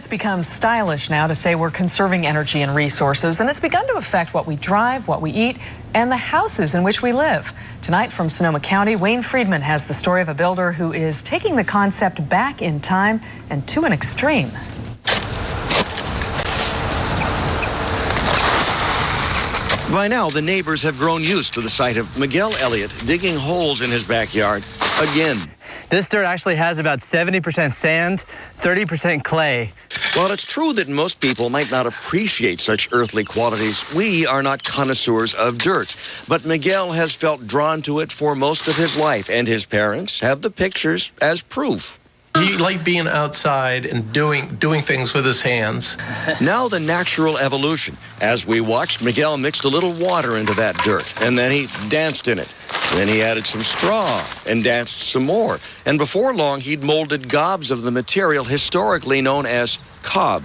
it's become stylish now to say we're conserving energy and resources, and it's begun to affect what we drive, what we eat, and the houses in which we live. Tonight from Sonoma County, Wayne Friedman has the story of a builder who is taking the concept back in time and to an extreme. By now, the neighbors have grown used to the sight of Miguel Elliott digging holes in his backyard again. This dirt actually has about 70% sand, 30% clay. While it's true that most people might not appreciate such earthly qualities, we are not connoisseurs of dirt. But Miguel has felt drawn to it for most of his life, and his parents have the pictures as proof. He liked being outside and doing things with his hands. Now the natural evolution. As we watched, Miguel mixed a little water into that dirt, and then he danced in it. Then he added some straw and danced some more. And before long, he'd molded gobs of the material historically known as cob.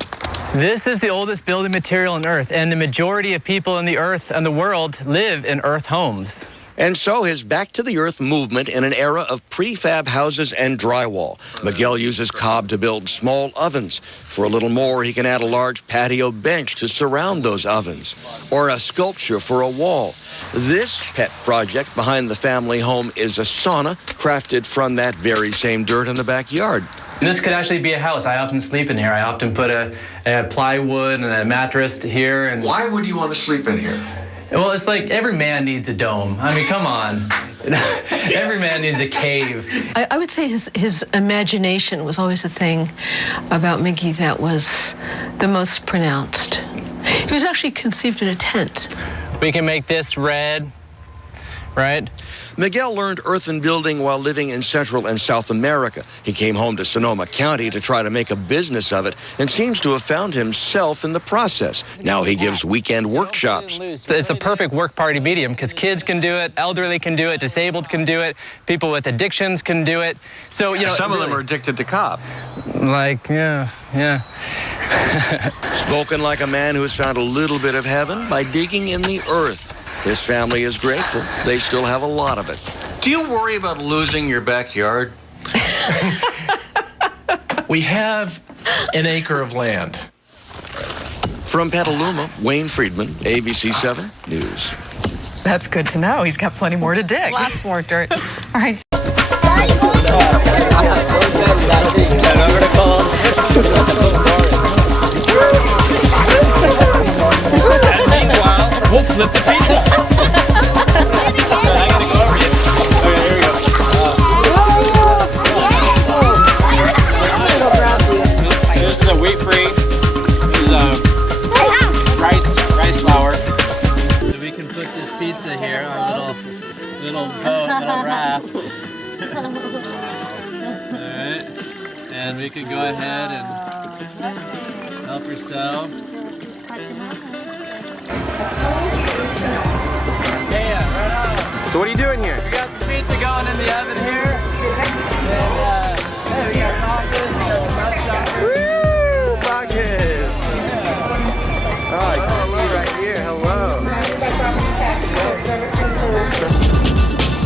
This is the oldest building material on Earth, and the majority of people in the Earth and the world live in Earth homes. And so his Back to the Earth movement in an era of prefab houses and drywall. Miguel uses cob to build small ovens. For a little more, he can add a large patio bench to surround those ovens, or a sculpture for a wall. This pet project behind the family home is a sauna crafted from that very same dirt in the backyard. This could actually be a house. I often sleep in here. I often put a plywood and a mattress here. And why would you want to sleep in here? Well, it's like every man needs a dome. I mean, come on. Every man needs a cave. I would say his imagination was always a thing about Mickey that was the most pronounced. He was actually conceived in a tent. We can make this red, right? Miguel learned earthen building while living in Central and South America. He came home to Sonoma County to try to make a business of it and seems to have found himself in the process. Now he gives weekend workshops. It's the perfect work party medium because kids can do it, elderly can do it, disabled can do it, people with addictions can do it. So, you know, some of them are addicted to cob. Like, yeah. Spoken like a man who has found a little bit of heaven by digging in the earth. His family is grateful. They still have a lot of it. Do you worry about losing your backyard? We have an acre of land. From Petaluma, Wayne Friedman, ABC 7 News. That's good to know. He's got plenty more to dig. Lots more dirt. All right. We'll flip the pizza. I gotta go over you. Okay, here we go. This is a wheat-free. This is a rice flour. So we can put this pizza here on a little boat, little raft. Alright. And we can go ahead and help yourself. So what are you doing here? We got some pizza going in the oven here. And hey, we got an office, we got a mouth shopper. Woo! Buckets! Oh, I can see right here. Hello.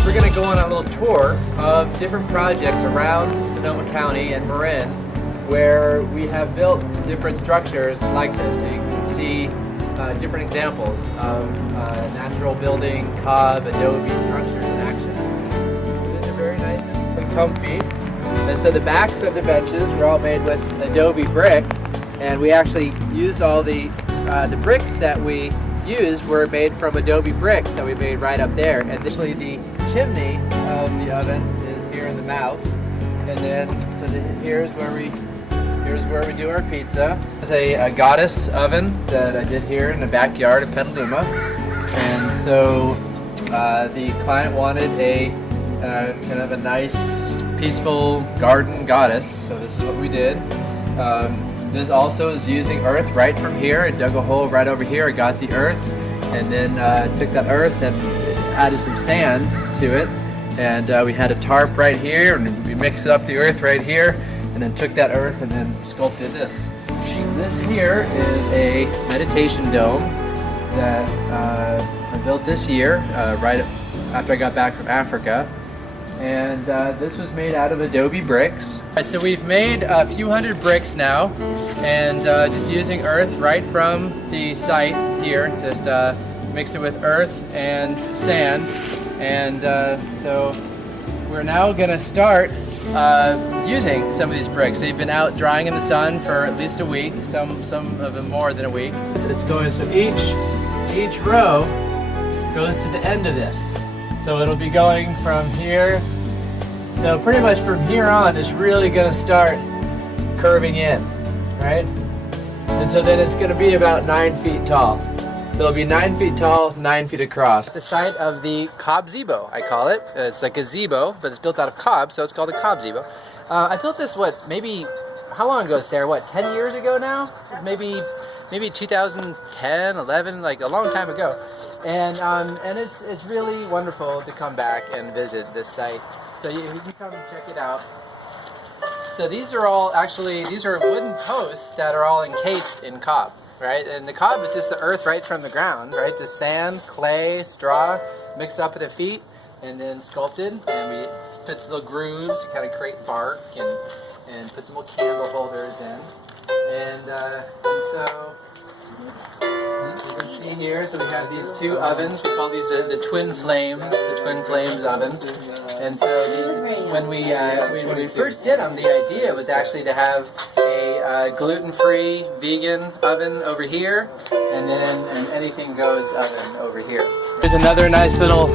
We're going to go on a little tour of different projects around Sonoma County and Marin where we have built different structures like this. So you can see different examples of natural building, cob, adobe structures in action. They're very nice and comfy. And so the backs of the benches were all made with adobe brick, and we actually used all the bricks that we used were made from adobe bricks that we made right up there. And additionally, the chimney of the oven is here in the mouth, and then so here's where we do our pizza. It's a goddess oven that I did here in the backyard of Petaluma. And so the client wanted a kind of a nice, peaceful garden goddess. So this is what we did. This also is using earth right from here. I dug a hole right over here. I got the earth and then took that earth and added some sand to it. And we had a tarp right here, and we mixed up the earth right here. And then took that earth and then sculpted this. This here is a meditation dome that I built this year, right after I got back from Africa. And this was made out of adobe bricks. So we've made a few hundred bricks now, and just using earth right from the site here, just mix it with earth and sand. And so we're now gonna start using some of these bricks. They've been out drying in the sun for at least a week, some of them more than a week. So it's going, so each row goes to the end of this. So it'll be going from here. So pretty much from here on, it's really gonna start curving in, right? And so then it's gonna be about 9 feet tall. So it'll be 9 feet tall, 9 feet across. The site of the Cob Zebo, I call it. It's like a zebo, but it's built out of cob, so it's called a Cob Zebo. I built this, maybe, how long ago, Sarah? 10 years ago now? Maybe 2010, 11, like a long time ago. And it's really wonderful to come back and visit this site. So you come and check it out. So these are wooden posts that are all encased in cob, right? And the cob is just the earth right from the ground, right? Just sand, clay, straw, mixed up with the feet, and then sculpted. And we put little grooves to kind of create bark and put some little candle holders in. And so you can see here, so we have these two ovens. We call these the twin flames oven. And so when we first did them, the idea was actually to have a gluten-free vegan oven over here, and then an anything goes oven over here. There's another nice little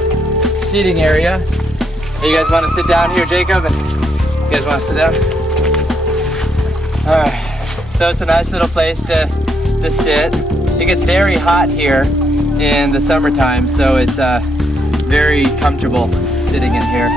seating area. Hey, you guys want to sit down here, Jacob? And you guys want to sit down? All right. So it's a nice little place to sit. It gets very hot here in the summertime, so it's very comfortable sitting in here.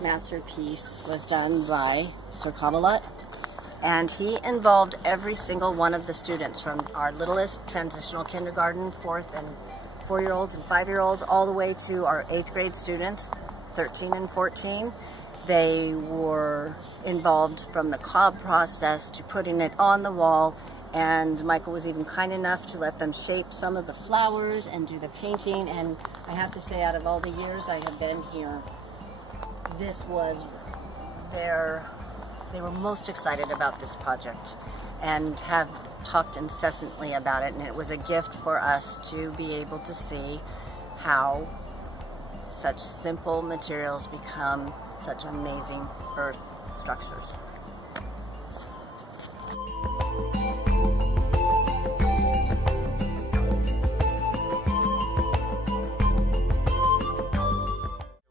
Masterpiece was done by Sir Cobalot, and he involved every single one of the students, from our littlest transitional kindergarten, 4th and 4-year-olds and 5-year-olds, all the way to our 8th grade students, 13 and 14. They were involved from the cob process to putting it on the wall, and Michael was even kind enough to let them shape some of the flowers and do the painting. And I have to say, out of all the years I have been here, this was they were most excited about this project, and have talked incessantly about it, and it was a gift for us to be able to see how such simple materials become such amazing earth structures.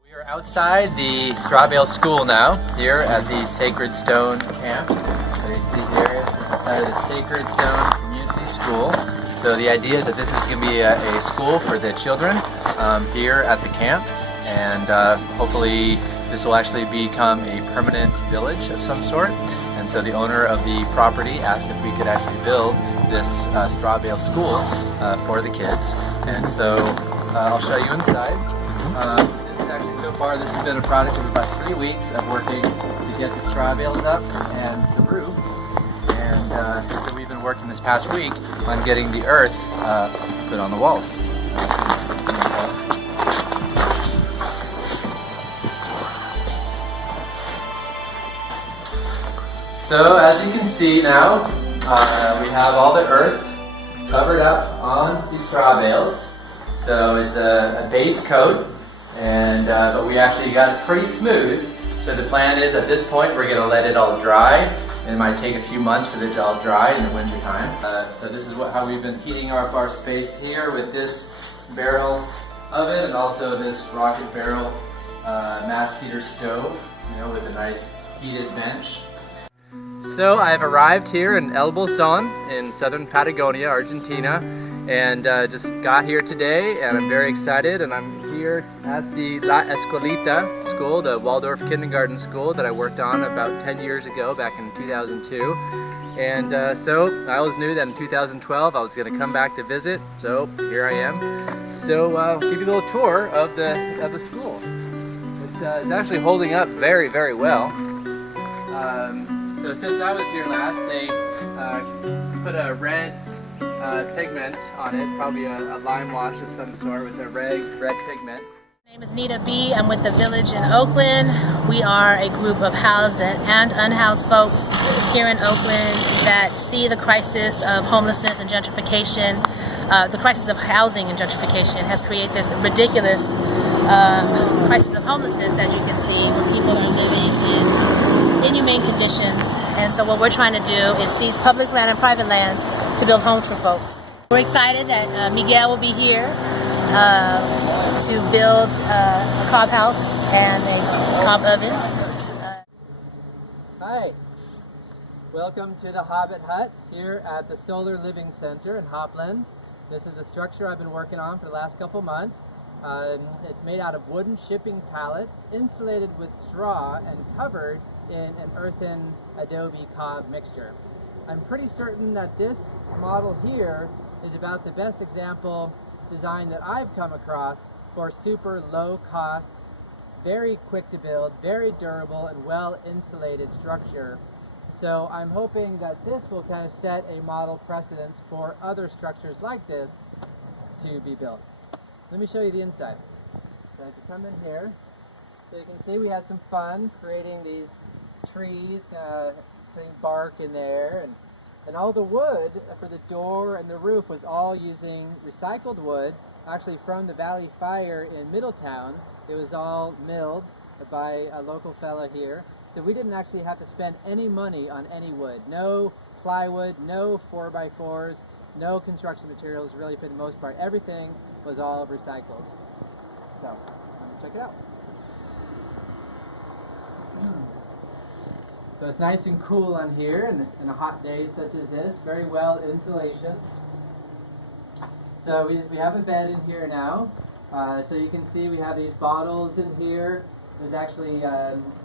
We are outside the Strawbale School now, here at the Sacred Stone Camp. So you see here, this is the side of the Sacred Stone Community School. So the idea is that this is going to be a school for the children here at the camp, and hopefully this will actually become a permanent village of some sort. And so the owner of the property asked if we could actually build this Strawbale School for the kids. And so I'll show you inside. This is actually, so far, this has been a project of about 3 weeks of working to get the straw bales up and the roof. And so we've been working this past week on getting the earth put on the walls. So as you can see now, we have all the earth covered up on the straw bales. So it's a base coat, and but we actually got it pretty smooth. So the plan is, at this point, we're going to let it all dry. It might take a few months for it to all dry in the winter time. So this is how we've been heating up our space here with this barrel oven, and also this rocket barrel mass heater stove, you know, with a nice heated bench. So I've arrived here in El Bolson in southern Patagonia, Argentina, and just got here today, and I'm very excited. And I'm here at the La Escuelita school, the Waldorf kindergarten school that I worked on about 10 years ago, back in 2002. And so I always knew that in 2012 I was going to come back to visit, so here I am. So I'll give you a little tour of the school. It's actually holding up very, very well. So since I was here last, they put a red pigment on it, probably a lime wash of some sort with a red pigment. My name is Nita B. I'm with the Village in Oakland. We are a group of housed and unhoused folks here in Oakland that see the crisis of homelessness and gentrification. The crisis of housing and gentrification has created this ridiculous crisis of homelessness, as you can see, where people are living in inhumane conditions. And so what we're trying to do is seize public land and private lands to build homes for folks. We're excited that Miguel will be here to build a cob house and a cob oven. Hi, welcome to the Hobbit Hut here at the Solar Living Center in Hopland. This is a structure I've been working on for the last couple months. It's made out of wooden shipping pallets, insulated with straw, and covered in an earthen adobe cob mixture. I'm pretty certain that this model here is about the best example design that I've come across for super low cost, very quick to build, very durable, and well insulated structure. So I'm hoping that this will kind of set a model precedence for other structures like this to be built. Let me show you the inside. So if you come in here, so you can see we had some fun creating these trees, putting bark in there, and all the wood for the door and the roof was all using recycled wood, actually from the Valley Fire in Middletown. It was all milled by a local fella here. So we didn't actually have to spend any money on any wood. No plywood, no 4x4s, no construction materials, really, for the most part. Everything was all recycled. So, check it out. So it's nice and cool on here in a hot day such as this. Very well insulation. So we have a bed in here now. So you can see we have these bottles in here. There's actually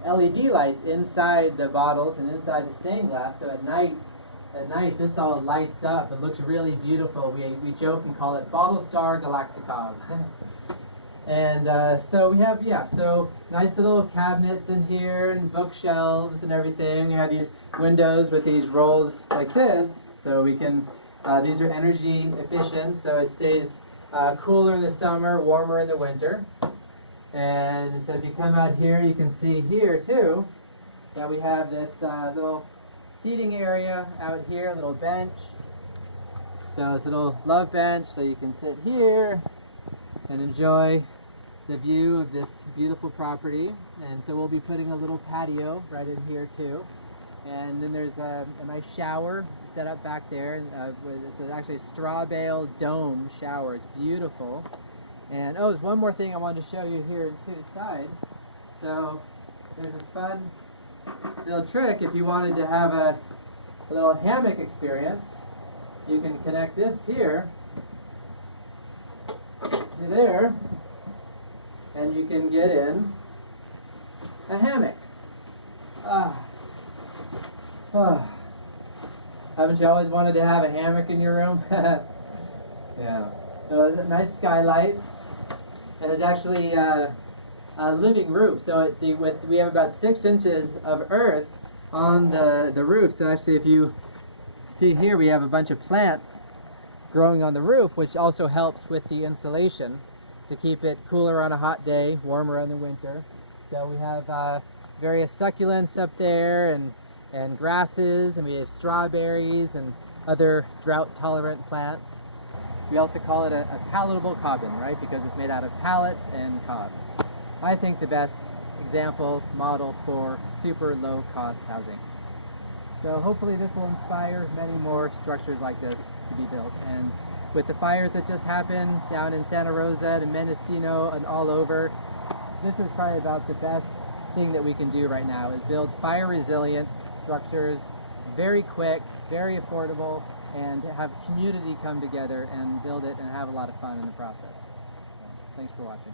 LED lights inside the bottles and inside the stained glass. So at night this all lights up and looks really beautiful. We joke and call it Bottle Star Galacticov. And so we have, so nice little cabinets in here and bookshelves and everything. We have these windows with these rolls like this, so we can, these are energy efficient, so it stays cooler in the summer, warmer in the winter. And so if you come out here, you can see here too that we have this little seating area out here, a little bench, So it's a little love bench, so you can sit here and enjoy the view of this beautiful property. And so we'll be putting a little patio right in here too. And then there's a nice shower set up back there. It's actually a straw bale dome shower. It's beautiful. And oh, there's one more thing I wanted to show you here to the side. So there's this fun little trick if you wanted to have a little hammock experience. You can connect this here to there, and you can get in a hammock. Haven't you always wanted to have a hammock in your room? Yeah. So it's a nice skylight, and it's actually a living roof. So we have about 6 inches of earth on the roof. So actually, if you see here, we have a bunch of plants growing on the roof, which also helps with the insulation to keep it cooler on a hot day, warmer in the winter. So we have various succulents up there, and grasses, and we have strawberries and other drought-tolerant plants. We also call it a palatable cobbin, right? Because it's made out of pallets and cob. I think the best example model for super low-cost housing. So hopefully this will inspire many more structures like this to be built. And with the fires that just happened down in Santa Rosa and Mendocino and all over, this is probably about the best thing that we can do right now, is build fire-resilient structures, very quick, very affordable, and have community come together and build it and have a lot of fun in the process. So, thanks for watching.